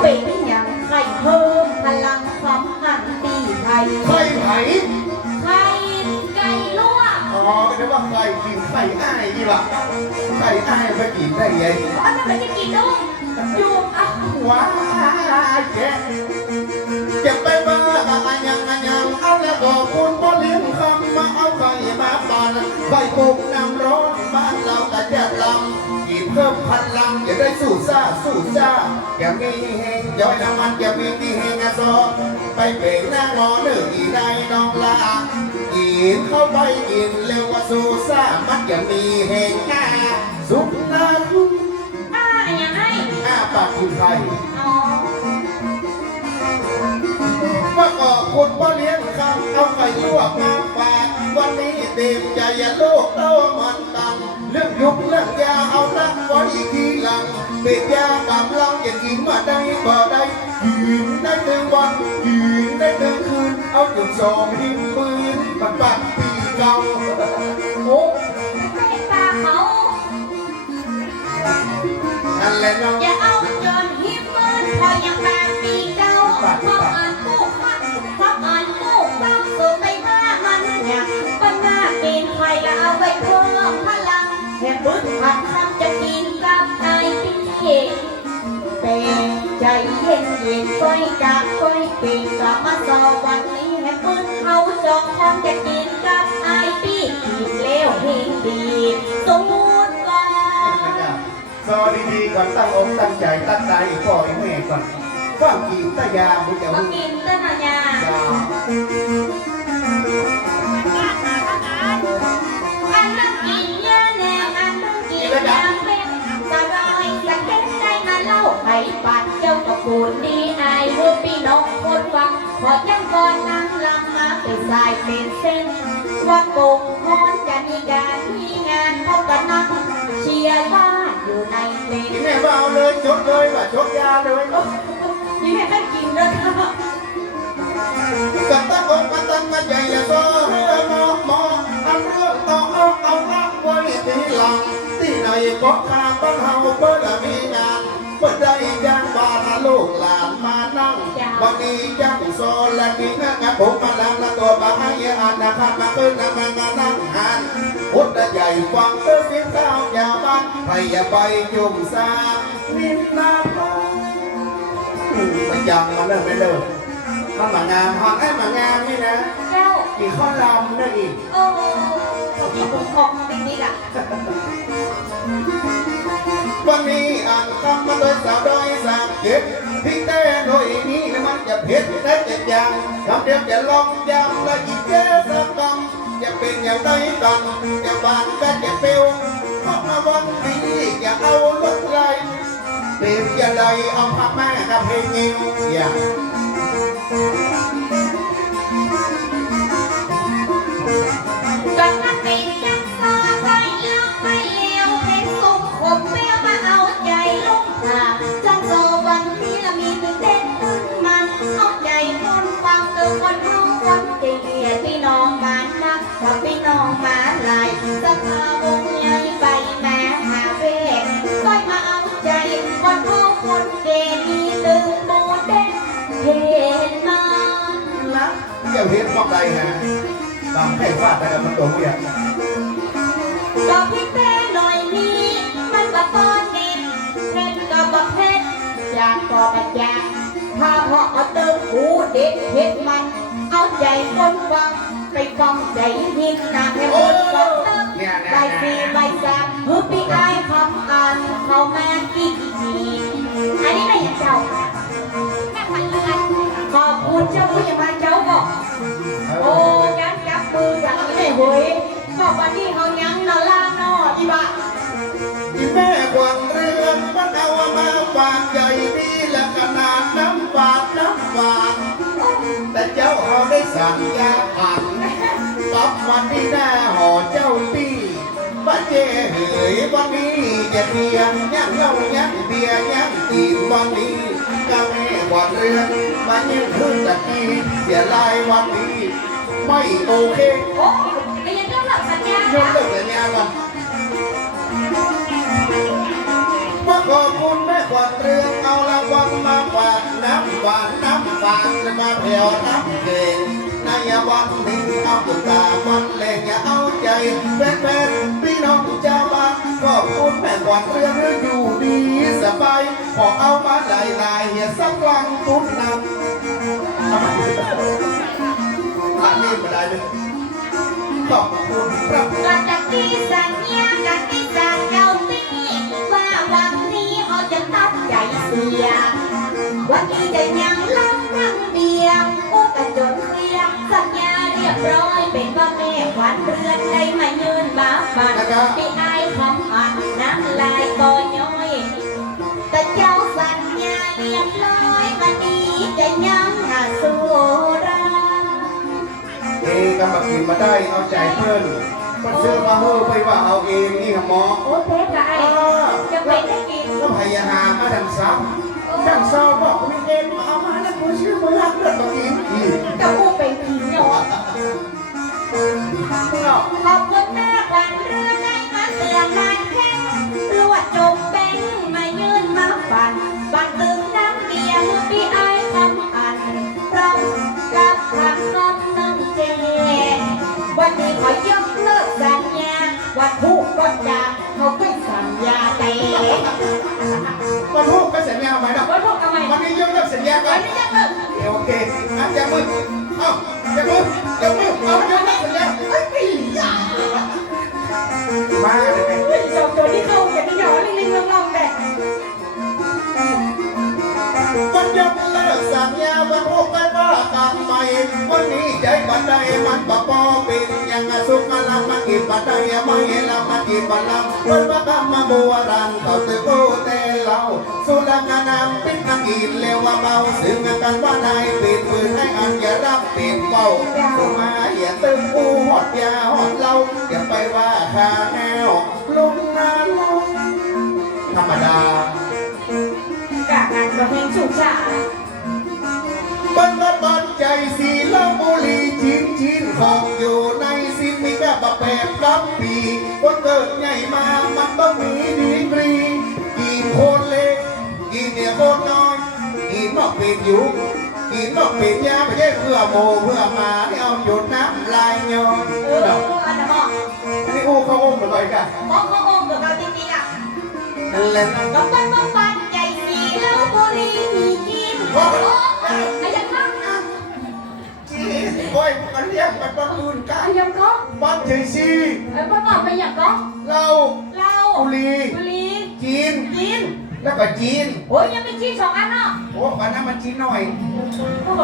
เป็นอย่างไข่เพิ่มพลังความหันตีไทยไข่ไผ่ไข่ไก่ลวกอ๋อไม่ได้ว่าไข่กินไข่อ้ายนี่หรอไข่อ้ายไปกินได้ไงอันนั้นไม่ได้กินลูกอยู่อะว้ายแกจะไปบ้างอันยังอันยังเอาแล้วก็คุณบ่เลี้ยงคำมาเอาไข่มาปั่นไข่ปลุกน้ำร้อนบ้านเราแต่แจบลำ กินเพิ่มพลังอย่าได้สู้ซ่าสู้ซ่าแกมีเฮงย้อยน้ำมันแกมีมีเฮงอะซอไปเป่งหน้างอหนึ่งอีได้น้องลากินเข้าไปกินเร็วกว่าซูซ่ามันจะมีแห่งหน้าสุกน้ำอ่าอย่างไรอ้าปากคุณไทยอ๋อว่าก็คุณพ่อเลี้ยงคำเอาไข่วกมาฝากวันนี้เต็มใจอย่าโลกเต้ามันตัง เรื่องยุกเรื่องยาเอาละไว้ทีหลังเป็นยากำลังอย่ากินมาได้บ่ได้กินได้ทั้งวันกินได้ทั้งคืน เอาจุดสองดิ้นปืนมันปัดปีเก่าโอ้นั่นแหละเนาะอย่าเอาจนหิมมืนพอยังมาปีเก่าเพราะอ่านกู้ฟังเพราะอ่านกู้ฟังสูงไปว่ามันอย่างปัญหาเกินไข่ก็เอาไปเพิ่มพ ลังแค่บึ้งผัดทำจะกินกับไอ้พี่เป็นใจเย็นเย็นก้อยจากก้อยปีกลับมาสอวันนี้ให้ปืนเขาจองทำจะกินกับไอ้พี่กินเล้วเฮงดีสูดก่อนสวัสดีๆก่อนตั้งอกตั้งใจตั้งใจพ่อไอ้แม่ก่อนความกินตะยาบุญจะมาหุ่นกินต้นหยายา มาเล่าให้ปัดเจ้ากับปูนดีอายเมื่อพี่น้องคนฟังพอยังก่อนนั่งลำมาเป็นสายเป็นเส้นว่าโกงฮอนจะมีการมีงานเขาก็นั่งเชียร์ว่าอยู่ในเพลงที่แม่ว่าเอาเลยจดเลยว่าจดยาเลยนี่แม่ไม่กินเลยค่ะกันตั้งอกกันตั้งกันใหญ่อย่าซ้อเฮ้อมอมออันเรื่องต่อเอาเอาละไว้ทีหลังที่ไหนก็ขาบ้านเฮาเปิดมีงาน เปิดได้ย่างบ้านลูกหลานมานั่งวันนี้ยังโซและกินงานผมมาดังละตัวบาให้อ่านนะครับมาเพิ่นมามานั่งอ่านพุทธใหญ่ฟังเติมเสียงเท้าอย่าบ้านไปอย่าไปจุ่มซานินนาบ้านมันยังมันเลิกไม่เลิกมันมางามหอนให้มางามนี่นะเจ้ากี่ข้อลำนะอีกโอ้เขากินผมของจริงๆอะ วันนี้อ่านคำมาโดยสาวดอยสามเจ็ดพี่แต่โดยนี้มันจะเผ็ดได้จะยังคำเดียวจะลองยำและอีกเจ้สักคำจะเป็นอย่างไรกันจะบานก็จะเปลวเพราะมาวันนี้จะเอารถไรเปรียบอย่าใดเอาพักแม่กับเพลงเงี้ย พี่น้องบ้านนักกับพี่น้องมาหลายสักขาวงใหญ่ใบแม่หาเวกก้อยมาเอาใจคนพ่อคนเกมีตื่นโมเดนเห็นมานะเจ้าเห็นบอกใดฮะตามให้ฟาดแต่มันตัวเมียก็พี่เต้หน่อยนี้มันก็ป้อนเน็ตเพชรก็บอกเพชรอยากก็บบอยากถ้าพอเอาเติมหูเด็ดเห็ดมัน เอาใจคนฟังไปฟังใจยินนะให้คนฟังใบสีใบสามเพื่อพี่อายคำอ่านเขาแมากี่ทีอันนี้ไม่เห็นเจ้าแม่ขวัญเรือนขอบคุณเจ้าผู้ยังมาเจ้าบอกโอ้ยันจับมืออย่างนี้ไม่หวยบอกวันนี้เขายังนอนล่างนออีบะที่แม่กวางเรือนมันเอามาฝากใหญ่ดีและขนาดน้ำฝาดน้ำฝาดแต่เจ้าเอาได้สั่งยาผันตับวันที่หน้าห่อเจ้าตีป้าเจ้เหยวันนี้จะเพียงยังเล่ายังเบียร์ยังตีนวันนี้ก็แม่กวางเรือนมายังคืนตะกี้เสียลายวันนี้ไม่โอเคโอ้ไอ้ยังต้องหลับสัญญายกเลิกสัญญาวันมาขอบคุณแม่ขวัญเรือ วานน้ำฝาดแลมาแผ่วน้ำเก่งในวันนี้เอาตุตาวันแรงอย่าเอาใจแฟนๆพี่น้องเจ้าบ้านก็พูดแม่กวาดเรื่องอยู่ดีสบายขอเอามาได้ลายเหียสักลังตุ้นนำอันนี้ไม่ได้เลยขอบคุณครับก็จะที่สัญญากันที่สัญญาปีว่าวันนี้เขาจะตั้งใจเสีย วันนี้จะยังลังนั่งเดียวอู้กันจนเรียงสัญญาเรียบร้อยเป็นว่าแม่ขวัญเรือนได้มายืนมาฝันพี่ไอ้คำอันน้ำลายก็ย้อยแต่เจ้าสัญญาเรียบร้อยวันนี้จะยังหาสู้ราเองก็มากินมาได้เอาใจเพิ่นมันซื้อมาเฮ้อไปว่าเอาเองนี่ค่ะหมอโอ้เทปกับไอ้จะไปได้กินก็พยายามมาดังซ้ำ จากซอบอกมีเองเอามาแล้วกูชื่อมึงรักเรื่อดมากินอีกจะพูดเป็นผีเนาะเนาะขอบคุณแม่ขวัญเรื่องนะ ไหมเนาะวันพูดทำไมวันนี้ยกเลิกสัญญากัวันนนี้จะเลิกโอเคอะจับมือเอ้าจับมือจับมือเอายกเลิกสัญญาเอ้ยปียามาเลยไหมเฮ้ยสองตัวที่เข้ากันที่หยอลิงๆลองๆแบบมันยกเลิกสัญญาวันพูดกันว่ากันใหม่วันนี้ใจบันไดมันปะปอเป็นยังสุข ลำมากินบันไดไม่ละมากินบันลำวันว่ากรรมบัวรันเขาตือโกเตเราสุรกานำปิดนังอินเลวเบาซึ่งกันว่าได้ปิดปืนให้อันอย่ารับปิดเป้าสุมาอย่าตึงอูหอดยาหอดเราอย่าไปว่าข้ กับปีคนเกิดใหญ่มามันต้องมีดีกรีกี่คนเล็กกี่เนี่ยคนน้อยกี่นอกเป็นอยู่กี่นอกเป็นยาไม่ใช่เพื่อโมเพื่อมาให้เอาหยดน้ำลายย้อยเอออันนั้นบอกนนี้อู้เขาอุ้มเลยกันมองเขาองค์กับเราจริงๆอะนั่นแหละนะก็เป็นว่าปันใจสีแล้วบุรีมีกินโอ้โหไม่ยังนั่งอะจีโอ้ยมันเรียกมันประมูลกันยังก็ บ้านเฉยซีเออเมื่อก่อนไม่ยังก็เราเราบุหรีบุรีจีนกินแล้วก็จีน โอ้ยยังไม่จีนสองอันเนาะโอ้วันนั้นมันจีนหน่อยโอ้โห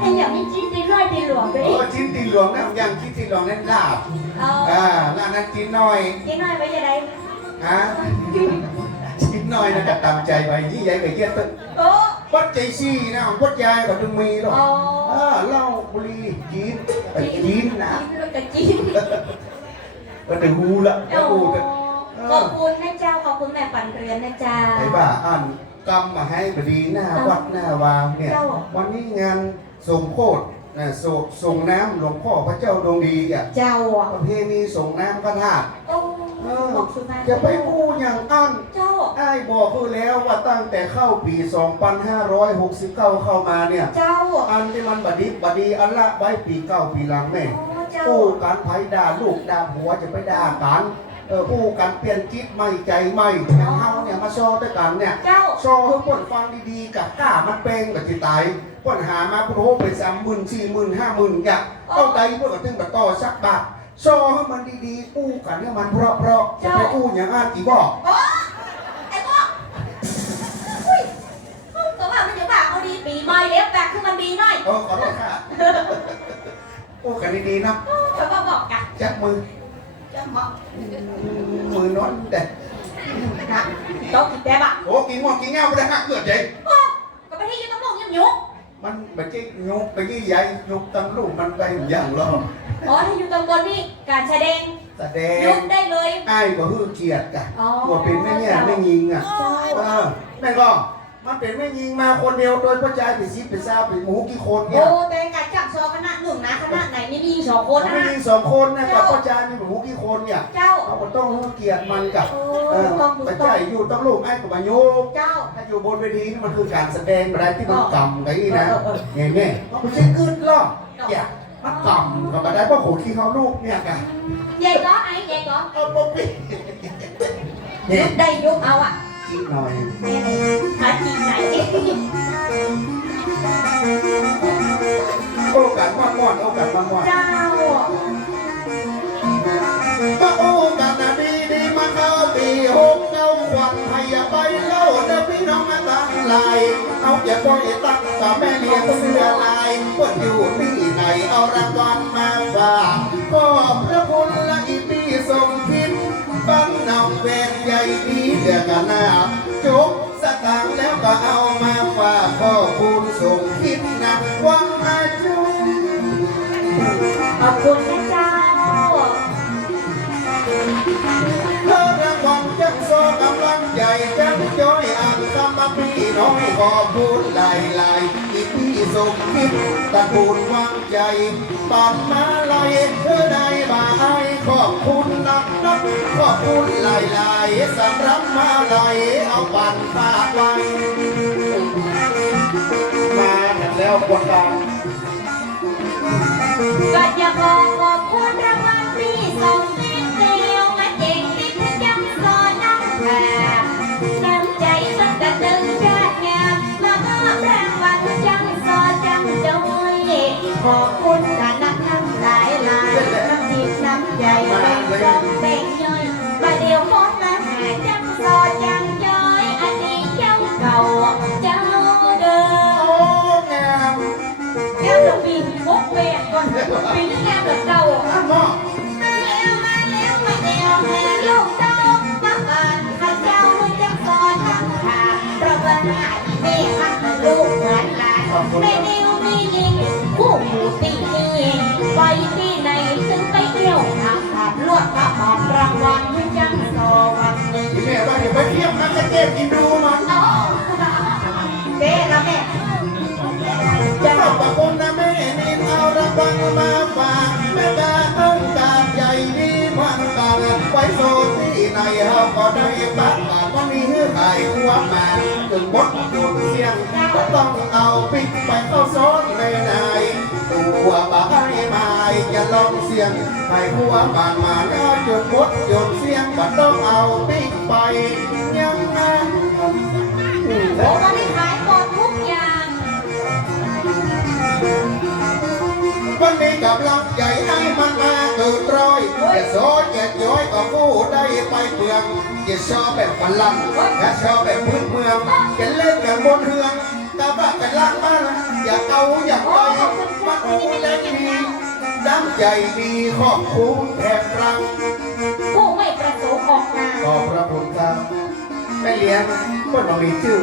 ไอ้อย่างนี้จีนตีร้อยตีหลวงไปโอ้ดิจีนตีหลวงนะอย่างจีนตีหลวงนั่นลาบเอาอ่าร้านนั้นจีนหน่อยจีนหน่อยไปยังไงฮะจีนหน่อยนะก็ตามใจไปยี่ใหญ่ไปเยี่ยตึ้งโอ้วัดใจซี่นะวัดยายก็ดึงมีหรอกอ๋อ เออเหล้าบุหรีจีนไปจีนนะจีนแล้วก็จีนก็ถึงหูละโอ้หูกันขอบคุณนะเจ้าขอบคุณแม่ปั่นเรือนนะเจ้าไอ้บ้าอ่านกำมาให้บดีหน้าวัดหน้าวางเนี่ยเจ้าวันนี้งานส่งโคตรนะส่งส่งน้ำหลวงพ่อพระเจ้าดวงดีอะเจ้าอะประเพณีส่งน้ำพระธาตุโอ้ เออบอกสุนันจะไปกู้อย่างอันเจ้าไอ้ายบอกคือแล้วว่าตั้งแต่เข้าปี 2569 เข้ามาเนี่ย เจ้า อันที่มันบดีบดีอันละไว้ปีเก้าปีหลังแม่โอ้เจ้ากู้กันไผด่าลูกด่าผัวจะไปด่ากันเออกู้กันเปลี่ยนจิตไม่ใจไม่อย่างเฮาเนี่ยมาซ้อด้วยกันเนี่ยเจ้าซอให้ป่นฟังดีๆกับกล้ามันเป็นกับจิตใจป่นหามาพุทโธเป็นสามหมื่นสี่หมื่นห้าหมื่นอยากเอาใจเพื่อกระตึงกับต่อสักบาท ซอให้มันดีๆกู้กันให้มันเพราะๆจะไปกู้อย่างอ้านกี่บอกโอ้ไอ้พ่ออุ้ยตัวว่ามันจะว่าเอาดีปีใหม่เล็บแบกคือมันดีหน่อยเออขอโทษค่ะกู้กันดีๆนะเขาก็บอกกันจับมือเจ้าเหมาะมือนอนแต่นะโต๊ะกินแต่บะโอ้กินงอกินเงาไม่ได้หักเกิดใจโอ้ก็ไปที่ยืนต้องลงยิ้มยุกมันไม่ใช่ยุกไปยี่ใหญ่ยุกตั้งลูกมันไปอย่างรอ อ๋อถ้าอยู่ตำบลนี่การแสดงแสดยุงกได้เลยไอ้ายก็ฮือเกียรติกะอ๋อว่าเป็นแม่เนี่ยไม่ยิงอะเจ้าเออแม่ก็มันเป็นไม่ยิงมาคนเดียวโดยพระใจไปซิปไปซาวไปหมูกี่คนโอ้เนี่ยแต่กัดจับซอคณะหนึ่งนะคณะไหนไม่มีสองคนมันนะไม่ยิงสองคนนะกับพระใจมีหมูกี่คนเนี่ยเจ้าเราก็ต้องให้เกียรติมันกับโอ้เออต้องถูกพระต้ใจองอยู่ต้องลูกไอ้กับมาโยมเจ้า ถ้าอยู่บนเวทีนี่มันคือการแสดงอะไรที่มันอ๋อกำไงนะเออเออเห็นไหมมันไม่ใช่กึดหรอกอย่า มันกำกับมาได้เพราะโขดที่เขาลูกเนี่ยกันใหญ่ก็ไอ้ใหญ่ก็เอาปุ๊บนี่เนี่ยยุบได้ยุบเอาอะกินหน่อยหาจีไหนโอกาสมอนๆโอกาสมอนๆเจ้ามาโอ้กันนะดีดีมาเข้าปีหกเก้าควันให้อย่าไปเล่าเด้อพี่น้องมาตั้งลายเอาอย่าปล่อยตั้งกับแม่เลี้ยงเสื้อลายเปิดอยู่ที่ไหน เอารางวัลมาฝากก็พระคุณละอีปีสมคิดบ้านนองเวรใหญ่ดีเดือกันหนาจุกสตางค์แล้วก็เอามาฝากพ่อคุณสมคิดนะวังอาจุกขอบคุณนะเจ้าเธอรางวัลจังโซกำลังใจจังจ้อยอันคำมปีน้อยขอพูดหลายหลายอีพี่ สมคิดตะกูลวางใจปานมาลายเธอได้มาให้ขอบคุณนักนักขอบคุณหลายหลายสำหรับมาลายเอาปันฝากไว้มากันแล้วคนดังก็จะขอขอบคุณรางวัล นทำขาเพราะว่าหน้าอีแม่มันลูกเหมือนหลานแม่นิวมียิงคู่หมูตีนี่ไปที่ไหนถึงไปเที่ยวทาด ลวดพระหอมรางวัลจังสวัสดีที่แม่ว่าอย่าไปเที่ยวกันจะเก็บกินดูมันอ๋อเด้ละแม่เจ้าประคุณนะแม่นี่เอาระบังมาฝากแม่ตาเอิ้งตารใหญ่ดีมันตาไว้โซที่ไหนเฮาก็ได้ปักบาทมันมีเฮือไข่หัวแม่จนหมดจุดเสียงก็ต้องเอาปิดไปเข้าโซน จะลองเสียงให้หัวบานมาแล้วจนหมดจนเสียงก็ต้องเอาปิดไปยังไงโอ้วันนี้ขายหมดทุกอย่าง วันนี้กำลังใจให้มันมาเกิดร้อยอย่าโซดอย่าย้อยก็กู้ได้ไปเปลืองอย่าชอบแบบฝรั่งอย่าชอบแบบพื้นเมืองอย่าเล่นแบบบนเรืองตาบ้ากันล่างบ้านอย่าเอาอย่าไปมาดูแลดี น้ำใจดีขอบคุณแทบรังผู้ไม่ประสงค์ออกงานขอบพระคุณครับแม่เลี้ยงก็ต้องมีชื่อ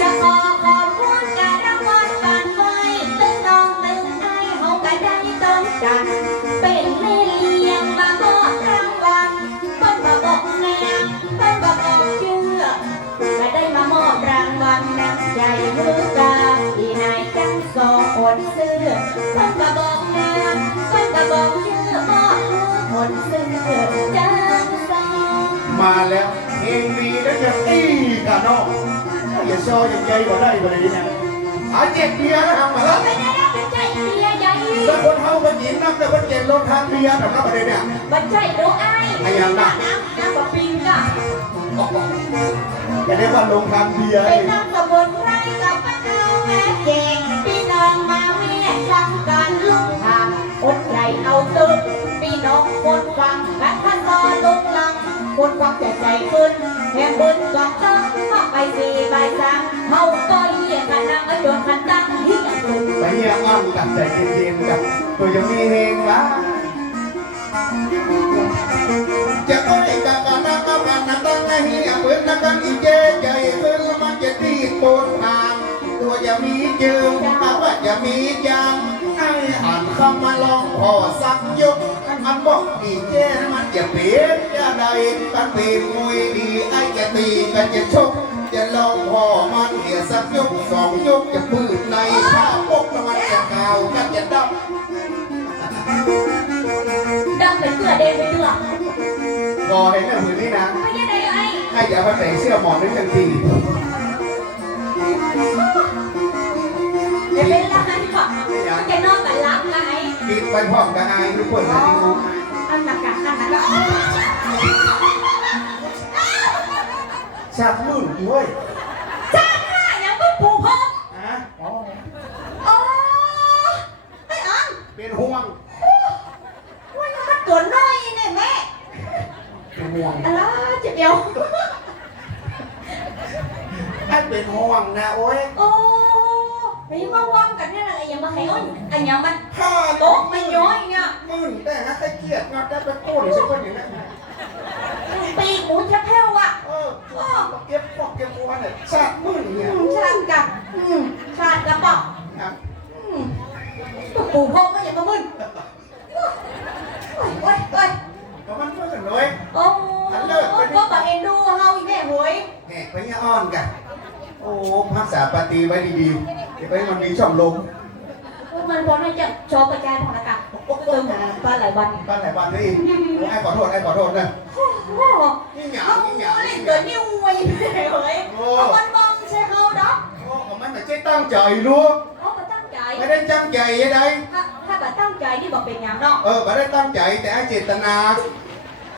จะขอขอบคุณการรางวัลการไว้ตึงน้องตึงไอเฮาก็ได้ต้นกันเป็น มาแล้วเองดีแล้วจะตีกันเนาะอย่าชอบอย่างใจก็ได้กว่านี้นะอาเจ็บเบียร์นะครับมาแล้วไม่ได้รับเป็นใจเสียใหญ่แล้วคนเฮาคนหญิงนับแต่คนเจ็บรถทางเบียร์แบบนั้นประเด็นเนี่ยบันใจดูไอ้ไอ้ยังน่ะน้ำน้ำบะปิงกะจะเรียกว่าลงทางเบียร์เป็นน้ำสมุนไพรกับมะนาวแม่เจงพี่น้องมาเวียนทำการลุกทำอดใจเอาตึกพี่น้องคนฟังและท่านรอลุกลัง คนฟังใจใจขึ้นแห่งบุญกองติมเข้าไปสี่ใบสามเฮาก็เยี่ยมกันนั่งก็โยนกันตั้งที่ขึ้นไปเฮียอ้ำกับใจเย็นๆกับตัวยังมีเฮงวะจะก็ไอ้กะกะนักกะกันนักตั้งไอ้เฮียเปิดนักกันอีเจใจขึ้นมันจะดีโกนทางตัวอย่ามีเจิงอาว่าอย่ามียางไอ้อ่านคำมาลองพอสักยก อันบอกอีเจมันอย่าเปลี่ยนอย่าใดกันเป็นมวยดีไอ้จะตีกันจะชกจะลองพอมันเหี่ยสักยกสองยกจะพืชในข้าวปกน้ำมันจะขาวกันจะดดังเป็นเกลือเดงไปเกลือำพอเห็นแบบนี้นะไม่ใช่ไดไอ้ให้อย่ามาใส่เสื้อหมอนด้วยทันทีเดี๋ยวเป็นไรค่ะจะนอนแต่รับไง กินไปพร้อมกับอายทุกคนนะที่รู้อันหนักอะอันหนักอะชาบมื่นด้วย จ้าค่ะยังไม่ผูกพงฮะ อ๋อ โอ้ไอ้อันเป็นห่วงว่ายังมันตัวน้อยเนี่ยแม่เป็นห่วง อะไรเจ็บเดียวให้เป็นห่วงนะโอ้ยโอ้ ไอ้มาว่างกันเนี่ยนะไอ้ยังมาให้อ้นไอ้ยังมันข้าโต๊ะไม่ย้อยเนี่ยมื่นแต่ฮะให้เกียรติงัดได้ไปโค่นสักคนอย่างนั้นปีกหมูจะแพ้วอะเออเก็บพวกเก็บพวกเนี่ยชาบมื่นเนี่ยชาติกับชาติกับบอกนะปู่พ่อก็อย่ามามึนโอ้ยโอ้ยโอ้ยเพราะมันเพื่อนเลยโอ้ก็บอกเอ็นดูเฮาอีแม่หวยแหกไปเนี่ยอ้อนกันโอ้ภาษาปฏิไว้ดีๆ เดี๋ยวไปมันมีช่องลมมันพอน่าจะชอบกระจายพอละกันเติมปลาหลายวันบ้านไหนบ้านนี้โอ้ไอ้ขอโทษไอ้ขอโทษนะโอ้โหนี่หยาเขานี่หยาเล่นเกิดนิ้วไว้เลยเอามันมองใช่เขาดอกโอ้ผมไม่ใช่ตั้งใจรู้เขาไปตั้งใจไม่ได้ตั้งใจยังไงถ้าถ้าแบบตั้งใจที่บอกเป็นอย่างเนาะเออไม่ได้ตั้งใจแต่ไอ้เจตนาเ